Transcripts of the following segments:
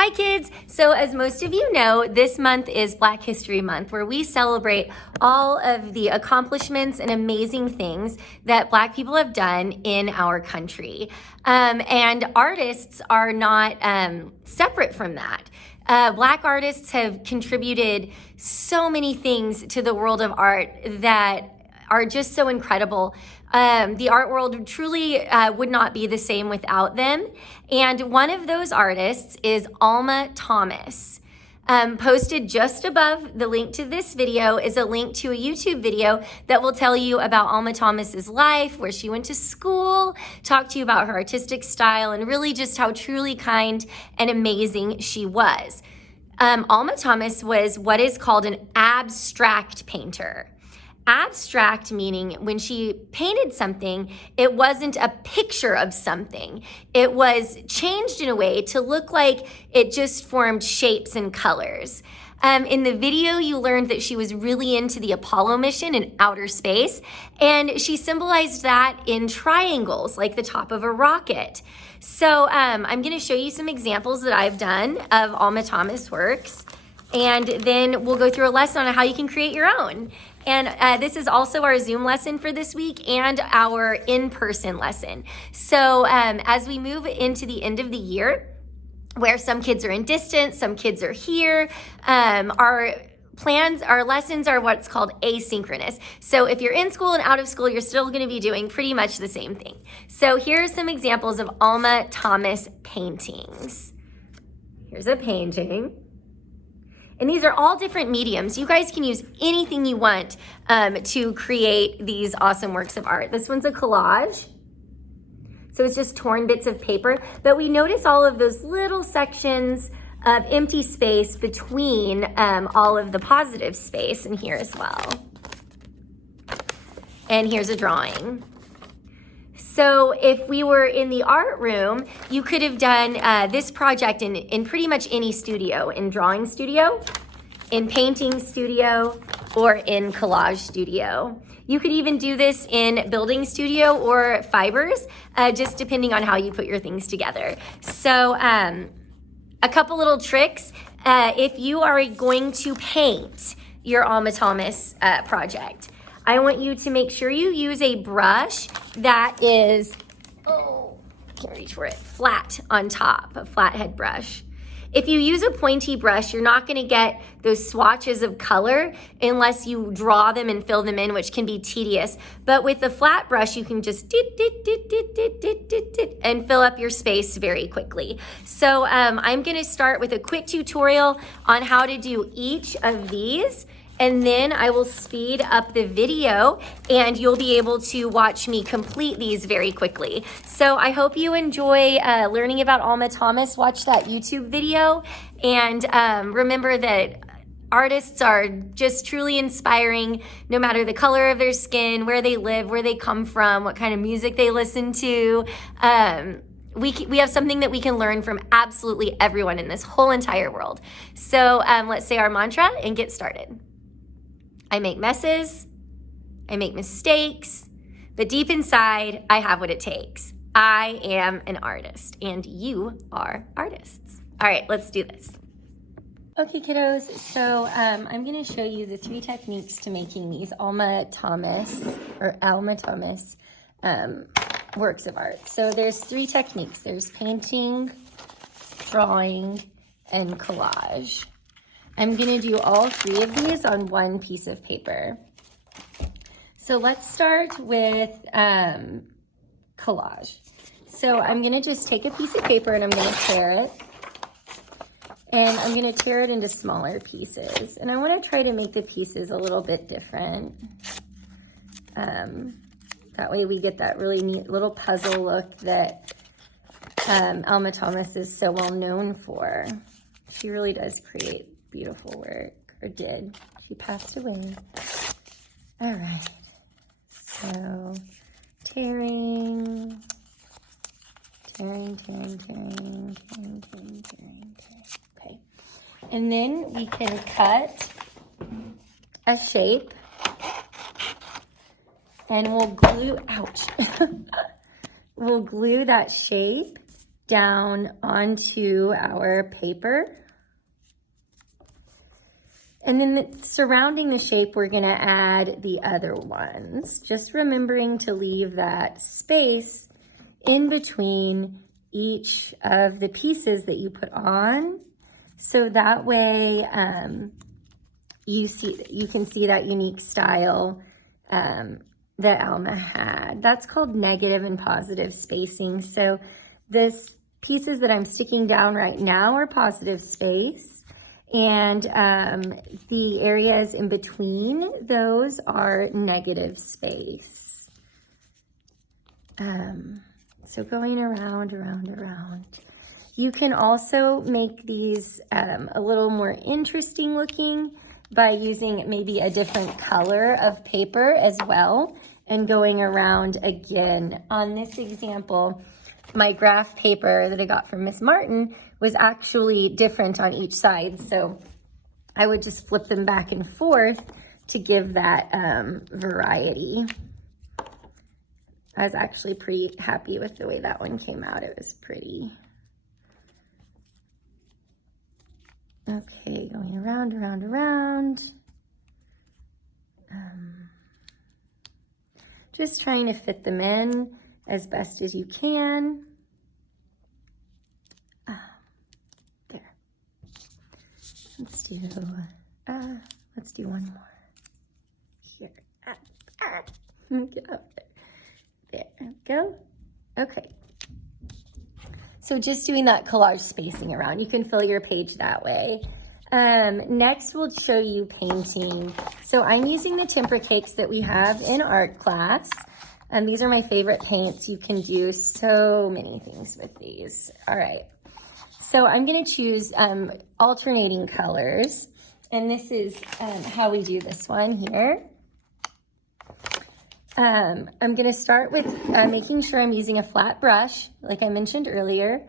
Hi kids! So as most of you know, this month is Black History Month, where we celebrate all of the accomplishments and amazing things that Black people have done in our country. And artists are not separate from that. Black artists have contributed so many things to the world of art that are just so incredible. The art world truly would not be the same without them. And one of those artists is Alma Thomas. Posted just above the link to this video is a link to a YouTube video that will tell you about Alma Thomas's life, where she went to school, talk to you about her artistic style, and really just how truly kind and amazing she was. Alma Thomas was what is called an abstract painter. Abstract meaning when she painted something, it wasn't a picture of something. It was changed in a way to look like it just formed shapes and colors. In the video, you learned that she was really into the Apollo mission in outer space, and she symbolized that in triangles, like the top of a rocket. So I'm going to show you some examples that I've done of Alma Thomas works, and then we'll go through a lesson on how you can create your own. And this is also our Zoom lesson for this week and our in-person lesson. So as we move into the end of the year, where some kids are in distance, some kids are here, our lessons are what's called asynchronous. So if you're in school and out of school, you're still going to be doing pretty much the same thing. So here are some examples of Alma Thomas paintings. Here's a painting. And these are all different mediums. You guys can use anything you want to create these awesome works of art. This one's a collage. So it's just torn bits of paper. But we notice all of those little sections of empty space between all of the positive space in here as well. And here's a drawing. So if we were in the art room, you could have done this project in pretty much any studio, in drawing studio, in painting studio, or in collage studio. You could even do this in building studio or fibers, just depending on how you put your things together. So a couple little tricks. If you are going to paint your Alma Thomas project, I want you to make sure you use a brush that is, can't reach for it, flat on top, a flathead brush. If you use a pointy brush, you're not gonna get those swatches of color unless you draw them and fill them in, which can be tedious. But with the flat brush, you can just and fill up your space very quickly. So I'm gonna start with a quick tutorial on how to do each of these. And then I will speed up the video and you'll be able to watch me complete these very quickly. So I hope you enjoy learning about Alma Thomas. Watch that YouTube video. And remember that artists are just truly inspiring, no matter the color of their skin, where they live, where they come from, what kind of music they listen to. We have something that we can learn from absolutely everyone in this whole entire world. So let's say our mantra and get started. I make messes, I make mistakes, but deep inside, I have what it takes. I am an artist, and you are artists. All right, let's do this. Okay, kiddos, so I'm gonna show you the 3 techniques to making these Alma Thomas works of art. So there's 3 techniques. There's painting, drawing, and collage. I'm gonna do all 3 of these on one piece of paper. So let's start with collage. So I'm gonna just take a piece of paper and I'm gonna tear it. And I'm gonna tear it into smaller pieces. And I wanna try to make the pieces a little bit different. That way we get that really neat little puzzle look that Alma Thomas is so well known for. She really does create beautiful work, or did. She passed away. All right, so tearing. Okay, and then we can cut a shape, and we'll glue, we'll glue that shape down onto our paper. And then surrounding the shape, we're gonna add the other ones, just remembering to leave that space in between each of the pieces that you put on. So that way you can see that unique style that Alma had. That's called negative and positive spacing. So this pieces that I'm sticking down right now are positive space, and the areas in between those are negative space. So going around. You can also make these a little more interesting looking by using maybe a different color of paper as well, and going around again. On this example, my graph paper that I got from Miss Martin was actually different on each side, so I would just flip them back and forth to give that variety. I was actually pretty happy with the way that one came out. It was pretty. Okay, going around. Just trying to fit them in as best as you can. There. Let's do one more. Here. Get up there. There we go. Okay. So just doing that collage spacing around. You can fill your page that way. Next, we'll show you painting. So I'm using the tempera cakes that we have in art class. These are my favorite paints. You can do so many things with these. All right. So I'm going to choose alternating colors. And this is how we do this one here. I'm going to start with making sure I'm using a flat brush, like I mentioned earlier.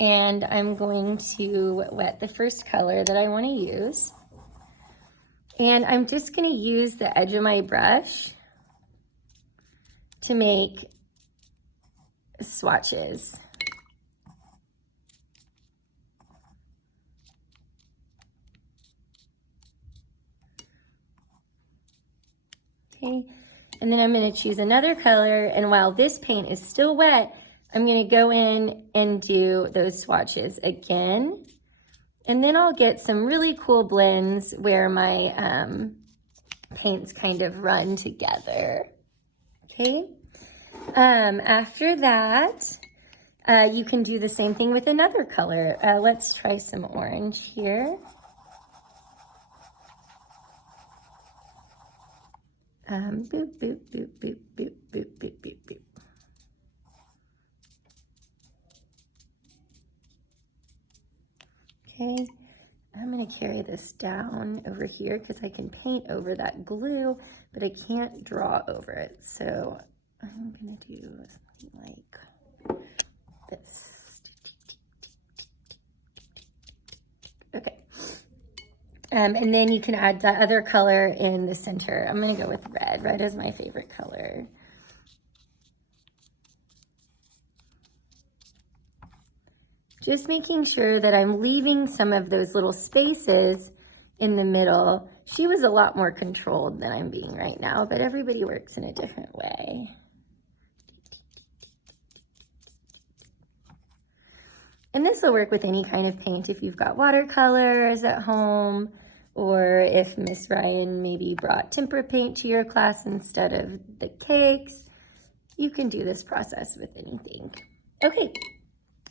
And I'm going to wet the first color that I want to use. And I'm just going to use the edge of my brush to make swatches. Okay, and then I'm going to choose another color, and while this paint is still wet, I'm going to go in and do those swatches again. And then I'll get some really cool blends where my paints kind of run together. Okay, after that, you can do the same thing with another color. Let's try some orange here. Boop, boop, boop, boop, boop, boop, boop, boop, boop. Okay, I'm going to carry this down over here because I can paint over that glue, but I can't draw over it. So I'm going to do something like this. Okay. And then you can add the other color in the center. I'm going to go with red. Red is my favorite color. Just making sure that I'm leaving some of those little spaces in the middle. She was a lot more controlled than I'm being right now, but everybody works in a different way. And this will work with any kind of paint if you've got watercolors at home, or if Miss Ryan maybe brought tempera paint to your class instead of the cakes. You can do this process with anything. Okay,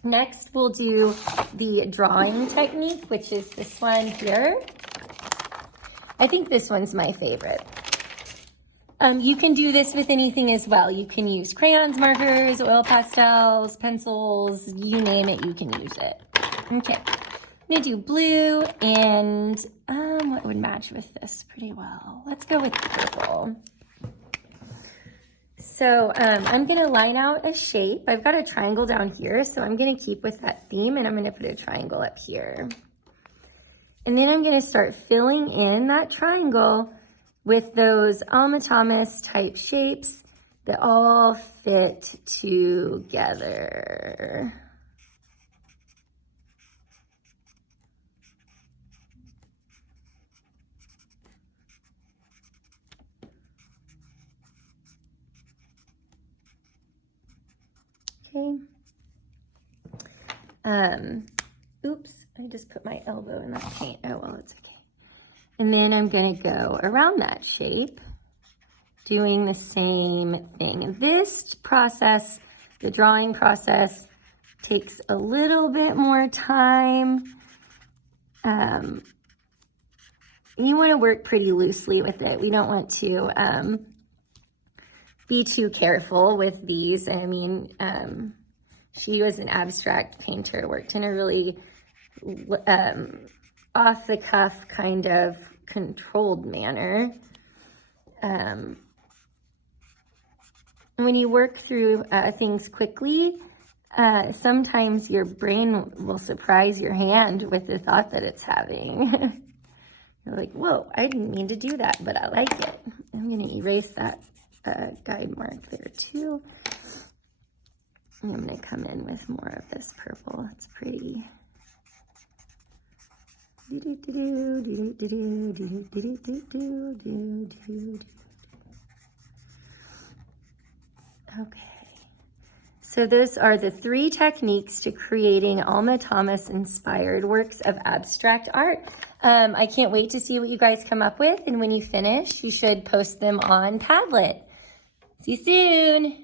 next we'll do the drawing technique, which is this one here. I think this one's my favorite. You can do this with anything as well. You can use crayons, markers, oil pastels, pencils, you name it, you can use it. Okay, I'm gonna do blue, and what would match with this pretty well? Let's go with purple. So I'm gonna line out a shape. I've got a triangle down here, so I'm gonna keep with that theme, and I'm gonna put a triangle up here. And then I'm gonna start filling in that triangle with those Alma Thomas type shapes that all fit together. Okay. Oops, I just put my elbow in that paint. Oh, well, it's okay. And then I'm gonna go around that shape, doing the same thing. And this process, the drawing process, takes a little bit more time. You wanna work pretty loosely with it. We don't want to be too careful with these. I mean, she was an abstract painter, worked in a really off the cuff kind of controlled manner. When you work through things quickly, sometimes your brain will surprise your hand with the thought that it's having. You're like, whoa, I didn't mean to do that, but I like it. I'm gonna erase that guide mark there too. I'm gonna come in with more of this purple. It's pretty. Okay. So those are the 3 techniques to creating Alma Thomas inspired works of abstract art. I can't wait to see what you guys come up with, and when you finish, you should post them on Padlet. See you soon.